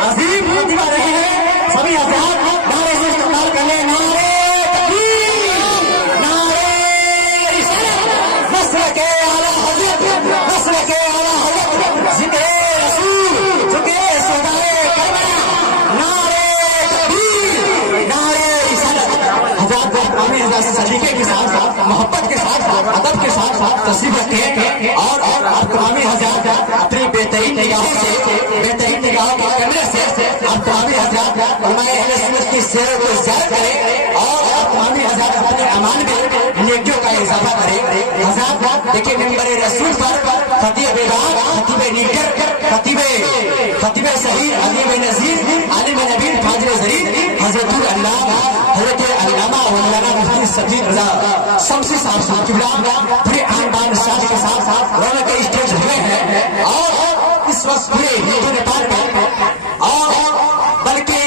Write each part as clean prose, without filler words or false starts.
عظیم خطیبہ رہے ہیں سبھی حضرات نعرے سے استقبال کر لیں نعرے تکبیر نعرے رسالت نسل کے اعلیٰ حضرت نسل کے اعلیٰ حضرت ذکر رسول ذکر شہدائے کربلا نعرے تکبیر نعرے رسالت حضرات ہمیں حضرت سلیقے کے ساتھ ساتھ محبت کے ساتھ ساتھ ادب کے ساتھ ساتھ تشریف رکھتے ہیں اور تمامی حضرات اپنی بہترین نگاہوں سے بہترین نگاہوں کے کیمرے سے آپ تمامی حضرات ہمارے اہل سنت کی سیروں کو زیادہ کریں اور تمامی حضرات اپنے امان میں نیکیوں کا اضافہ کریں حضرات دیکھیں ممبر رسول پر خطیب بیدار خطیب نیگر خطیب صحیح عظیم نذیر عالم نبیل فاضل زرین حضرت العلامہ حضرت علامہ مولانا مفتی صدیق رضا شمسی صاحب قبلہ بڑے آن بان شاد کے ساتھ ساتھ رونق کے اسٹیج ہوئے ہیں اور اس وقت پورے ہندو نیپال میں اور بلکہ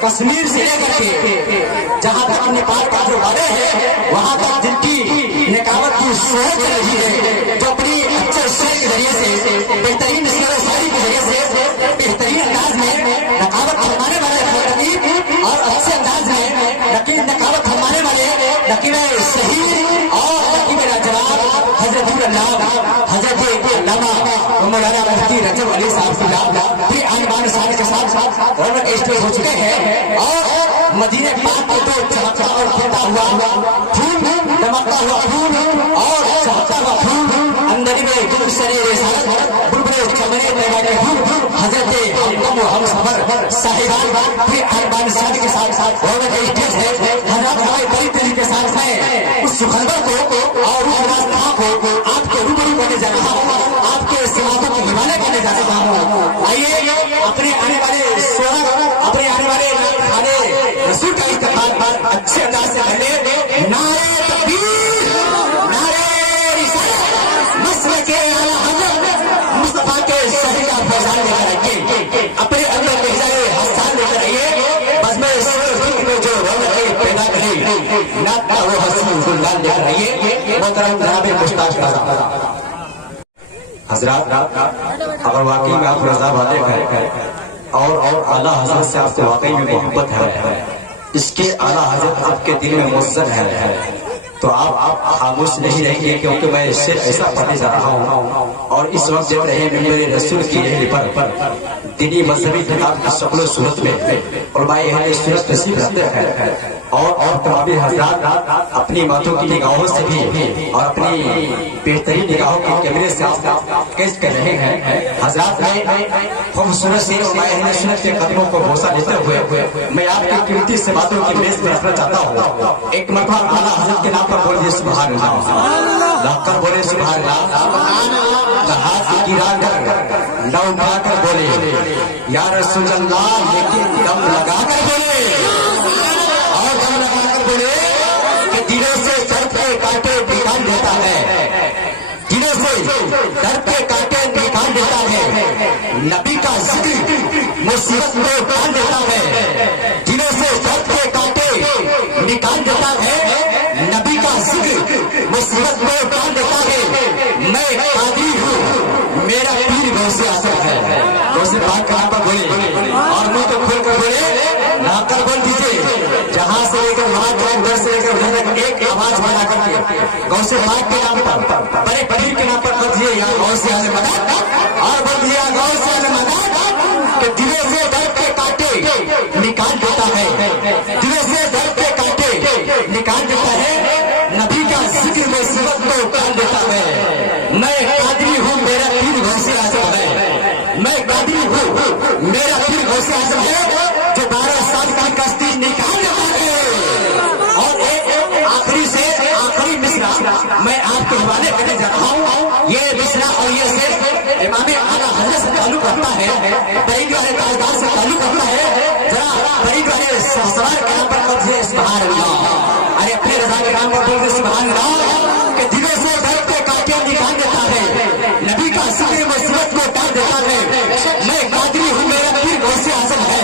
کشمیر سے لے کر کے جہاں تک نیپال کا جو بارے ہے وہاں تک جن کی نکاوت کی سوچ رہی ہے جو اپنی اچھے شعر کے ذریعے سے بہترین شعر و شاعری کے ذریعے سے بہترین انداز میں نکاوت فرمانے والے خطیب اور اچھے انداز میں نکاوت فرمانے والے نقیب صحیح اور نقیب جناب حضرت حضرت علامہ مولانا مفتی رجب علی صاحب بھی عنوان صاحب کے ساتھ ساتھ رونق اسٹیج ہو چکے ہیں اور مدینہ پاک کو تو چمکتا اور کھلتا ہوا پھول دمکتا ہوا پھول اور چمکتا ہوا پھول اندر میں گلشن رسالت بلبل چمنے لگانے پھول حضرت ہم ہم سفر صاحبان بھی عنوان صاحب کے ساتھ ساتھ رونق اسٹیج ہے حضرات ہمارے بڑی طریقے کے ساتھ میں اس سخنور کو اور اس راستہ کو آپ کے روبرو کرنے جا رہا ہوں آپ کے سماعتوں کے حوالے کرنے جا رہا ہوں آئیے اپنے آنے والے سوہر اپنے آنے والے کھانے رسول کا استقبال پر اچھے انداز سے پہلے نعرے تکبیر نعرے رسالت نسل کے اعلیٰ حضرت مصطفیٰ کے شہر کا فیضان لے کر آئیے اپنے اندر محضر حسان لے کر آئیے بزم سر میں جو رونق پیدا کرے نعت کا وہ حسین گلدان لے کر آئیے محترم جناب مشتاق صاحب حضرات اگر واقعی میں آپ رضا والے ہیں اور اعلیٰ حضرت سے آپ کو واقعی میں محبت ہے اس کے اعلیٰ حضرت آپ کے دل میں مؤثر ہے تو آپ خاموش نہیں رہیں گے کیونکہ میں شعر ایسا پڑھنے جا رہا ہوں اور اس وقت جب رہے ممبر رسول کی رہی پر دینی مذہبی خطاب کی شکل و صورت میں علماء اہل سنت تشریف رکھتے ہیں اور تمامی حضرات اپنی باتوں کی نگاہوں سے بھی اور اپنی بہترین نگاہوں کے کیمرے سے کیچ کر رہے ہیں حضرات میں خوبصورت سی علماء اہل سنت کے قدموں کو بوسہ دیتے ہوئے میں آپ کی قیمتی سے باتوں کی میز میں رکھنا چاہتا ہوں ایک مرتبہ اعلیٰ حضرت کے نام پر بول دیے سبحان اللہ لاکھ کر بولے سبحان اللہ ہاتھ گرا کر نہ اٹھا کر بولے یا رسول اللہ لیکن دم لگا کر بولے اور دم لگا کر بولے کہ دلوں سے درد کے کانٹے نکال دیتا ہے دلوں سے درد کے کانٹے نکال دیتا ہے نبی کا ذکر مصیبت میں ڈال دیتا ہے دلوں سے درد کے کانٹے نکال دیتا ہے نبی کا ذکر مصیبت میں ڈال دیتا ہے میں قادری ہوں میرا پیر غوث اعظم ہے غوث پاک کا نام بولے اور منہ تو کھول کر بولے نہ کر بول دیجیے جہاں سے لے کر وہاں تک ادھر سے لے کر ادھر تک ایک آواز بنا کر کے غوث پاک کے نام پر بڑے پیر کے نام پر بول دیے یا غوث اعظم اور بول دیا غوث اعظم کہ دلوں سے درد کے کانٹے نکال دیتا ہے دلوں سے درد کے کانٹے نکال دیتا ہے نبی کا ذکر مصیبت کو ٹال دیتا ہے میں قادری ہوں میرا پیر غوث اعظم ہے میں قادری ہوں میرا پیر غوث اعظم ہے جو 12 سال کی کشتی نکال دیتا ہے اور آخری سے آخری مصرع میں آپ کے حوالے کرنے جا رہا ہوں یہ مصرع اور یہ سے امام اعلیٰ حضرت سے تعلق رکھتا ہے بعید والے تاجدار سے تعلق رکھتا ہے ذرا بعید والے سوار کے نام پر قبضے سبحان اللہ ارے اپنے رضا کے نام پر بولتے سبحان اللہ کہ دلوں سے درد کے کانٹے نکال دیتا ہے نبی کا ذکر مصیبت کو ٹال دیتا ہے میں قادری ہوں میرا پیر غوث اعظم ہے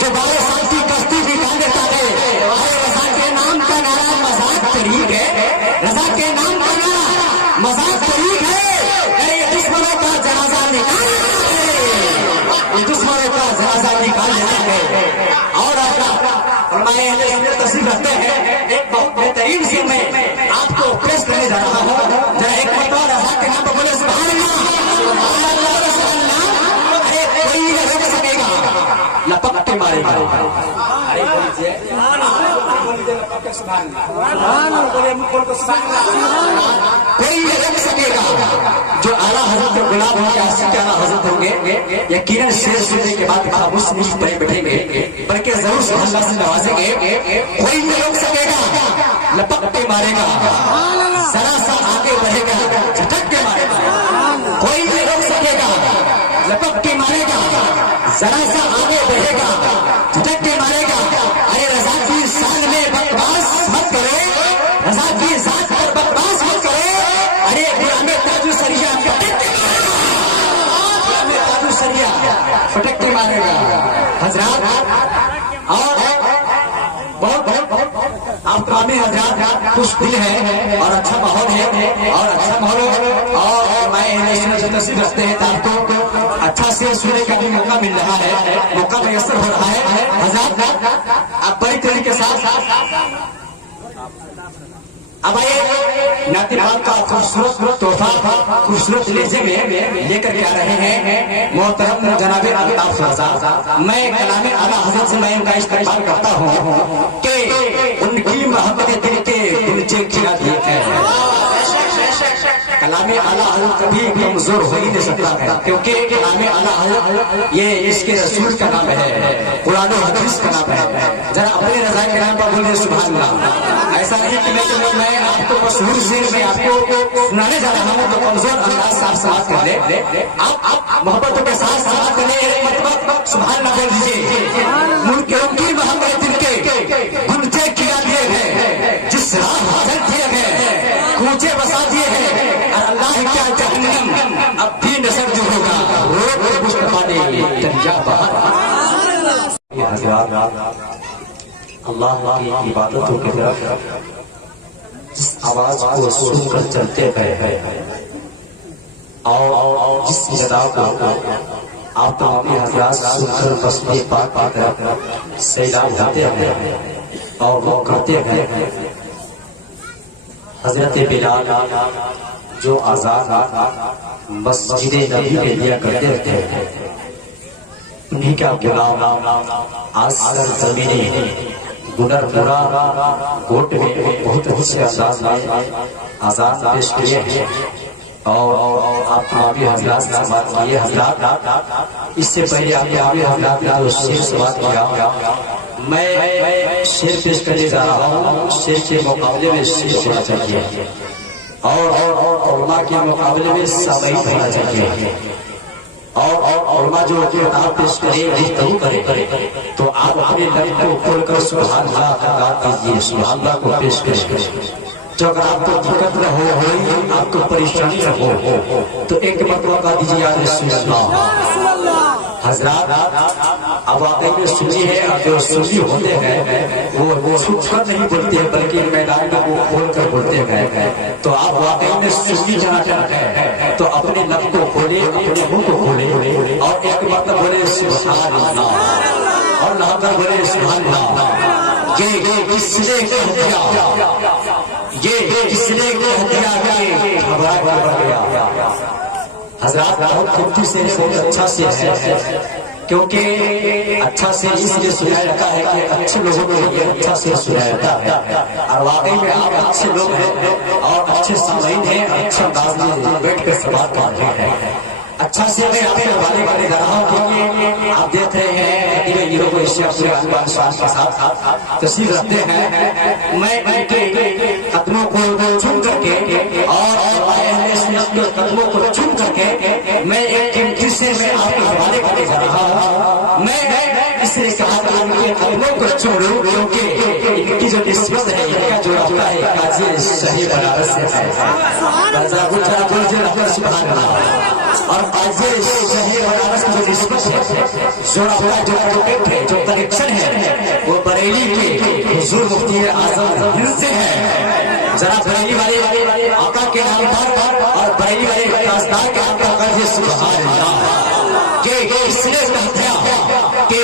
جو 12 سال کی کشتی نکال دیتا ہے ارے رضا کے نام کا نعرہ مذاق طریق ہے رضا کے نام کا نعرہ مذاق طریق ہے ارے دشمنوں کا جنازہ نکال دشمن اور کا جنازہ نکال لیتے ہیں اور فرمائے اہل سنت تشریف رکھتے ہیں. ایک بہت بہترین سی میں آپ کو پیش کرنے جا رہا ہوں. ذرا ایک مرتبہ رضا کے نام پر بولے سبحان اللہ. ارے کوئی نہ روک سکے گا لپک کے مارے گا. ارے بولیے کوئی نہیں رکھ سکے گا. جو اعلیٰ حضرت غلام ہوں گے عاشق کے اعلیٰ حضرت ہوں گے یقیناً شعر سننے کے بعد خاموش نہیں بیٹھیں گے بلکہ ضرور سے اللہ سے نوازیں گے. کوئی نہیں روک سکے گا لپک کے مارے گا. ذرا سا آگے بڑھے گا جھٹک کے مارے گا. کوئی نہیں روک سکے گا لپک کے مارے گا. ذرا سا آگے بڑھے گا جھٹک کے مارے گا. ارے رضا کی شان میں بکواس مت کرے. رضا کی ذات پر بکواس مت کرے. ارے غلام تاج سریا پٹک کے مارے گا. حضرات اور بہت آپ کامی حضرات خوش دل ہے اور اچھا ماحول ہے اور اچھا ماحول اور میں تصویر رکھتے ہیں تاکہ اچھا سے سننے کا بھی موقع مل رہا ہے. موقع میسر ہو رہا ہے. حضرات آپ بڑی طریقے کے ساتھ اب آئیے نعت پاک کا خوبصورت تحفہ خوبصورت لہجے میں لے کر کے آ رہے ہیں محترم جناب الطاف رضا. میں کلام اعلیٰ حضرت سے میں ان کا استقبال کرتا ہوں کہ ان کی محبت دل کے نیچے کھلا دیے ہیں. کلام اعلیٰ حضرت کبھی کمزور ہو ہی نہیں سکتا ہے کیونکہ کلام اعلیٰ حضرت یہ اس کے رسول کا نام ہے, قرآن و حدیث کا نام ہے. ذرا اپنے رضا کے نام پر بولیے سبحان اللہ. ایسا نہیں کہ میں آپ کو مشہور شعر میں آپ کو سنانے جا رہا ہوں تو کمزور انداز ساتھ سماعت کر لے. آپ محبتوں کے ساتھ سماعت کرنے ایک مرتبہ سبحان اللہ بول دیجیے. منکروں کی محبت دل کے گنجے کیا دیے ہیں, جس راہ چل دیے گئے کوچے بسا دیے ہیں. اور اللہ کیا جہنم اب بھی نظر جو ہوگا روک مصطفیٰ نے دریا بہا. اللہ کی عبادتوں کی طرف جس آواز کو سن کر چلتے گئے اور جس ندا کو آپ تمامی حضرات سن کر مسجد پاک کی طرف سیلاب جاتے ہیں اور وہ کرتے گئے. حضرت بلال جو آزاد مسجد نبی میں لیا کرتے تھے انہیں کا غلام آج سر زمینی گنر مرا گوٹ میں بہت اچھے انداز میں آزاد پیش کیے ہیں اور آپ تمامی حضرات سے بات کیے. حضرات اس سے پہلے آپ تمامی حضرات نے جو شعر سے بات کیا میں شعر پیش کرنے جا رہا ہوں. شعر کے مقابلے میں شعر ہونا چاہیے اور علماء کے مقابلے میں سامعین ہونا چاہیے اور علماء جو کتاب پیش کرے گفتگو کرے تو آپ اپنے لب کو کھول کر سبحان اللہ کا کیجیے. سبحان اللہ کو پیش کریں. جو اگر آپ کو دقت نہ ہو آپ کو پریشانی نہ ہو تو ایک مرتبہ کہا دیجیے یا رسول اللہ. حضرات اب واقعی میں سنی ہے. اب جو سنی ہوتے ہیں وہ چھپ کر نہیں بولتے ہیں بلکہ میدان میں وہ کھول کر بولتے ہیں. تو آپ واقعی میں سنی جانا چاہتے ہیں تو اپنے لب کو کھولے اپنے منہ کو کھولے اور ایک مرتبہ بولے سبحان اللہ اور نہ کر بولے سبحان اللہ. یہ کس نے کہہ دیا, یہ کس نے کہہ دیا کہ گھبرا بڑھ گیا. حضرات بہت خوبی سے بہت اچھا سے ہے کیونکہ اچھا سے اس لیے سنایا جاتا ہے کہ اچھے لوگوں کو یہ اچھا سے سنایا جاتا ہے. اور واقعی میں آپ اچھے لوگ ہیں اور اچھے سامعین ہیں, اچھے انداز میں بیٹھ کر سوال کرتے ہیں. اچھا سے میں آپ کے والے جا رہا ہوں کیونکہ آپ دیکھ رہے ہیں قدیم ہیرو کو ایشیا پورے انوار شان کے ساتھ تشریف رکھتے ہیں. میں ان کے قدموں کو چوم کر کے اور اہل سنت کے قدموں کو چوم کر کے میں ایک قیمتی سے میں آپ کے حوالے کرنے جا رہا ہوں. میں اس لیے کہا کہ ان کے قدموں کو چوم لوں کیونکہ ان کی جو نسبت ہے ان کا جو رابطہ ہے قاضی صحیح بنارس سے ہے. سبحان اللہ. اور قاضی صحیح بنارس کی جو نسبت ہے جو رابطہ جو کانٹیکٹ ہے جو کنیکشن ہے وہ بریلی کے حضور مفتی اعظم ہند سے ہے. ذرا بریلی والے آقا کے نام پر اور بریلی والے رازدار کے نام پر قاضی سبحان اللہ کہ اس نے کہا